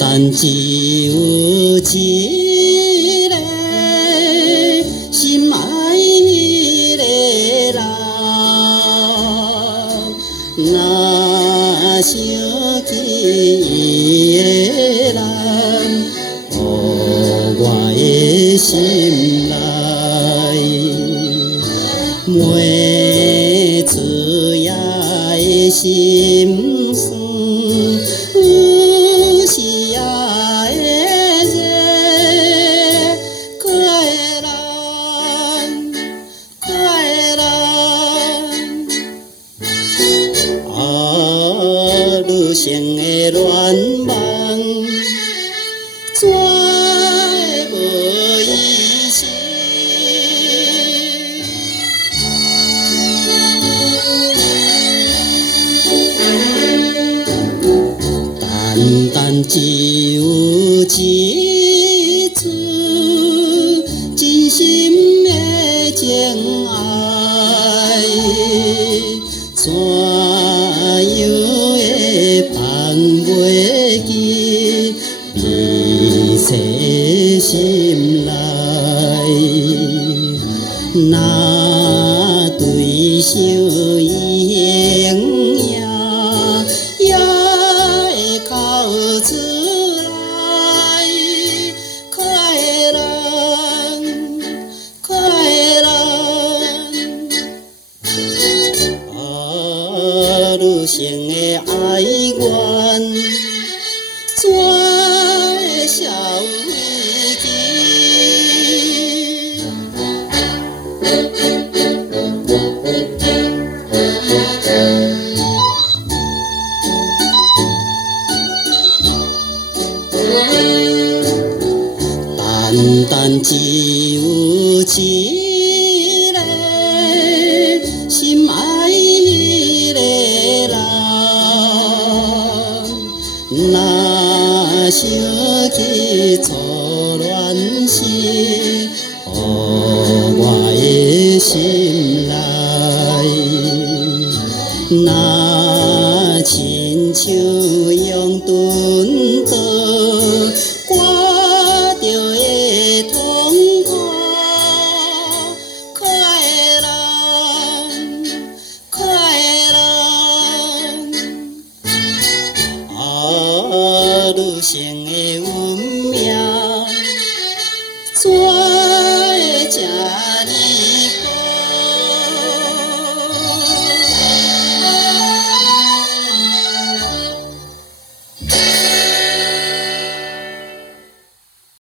但只有一个心爱伊的人，若想起伊的人，予我的心内每次也会心酸。女性的恋梦，怎会无圆时？单单只有一次真心的情爱，怎样会放袂记？悲切心内，若追想伊形影，也会哭出来。可爱的人，可爱的人，女性的哀怨，怎会消毁去？单单只有一个心爱伊的人，若想起初恋时，予我的心内那亲像用钝刀，割著的痛苦。可爱的人，可爱的人，女性的运命，怎会这呢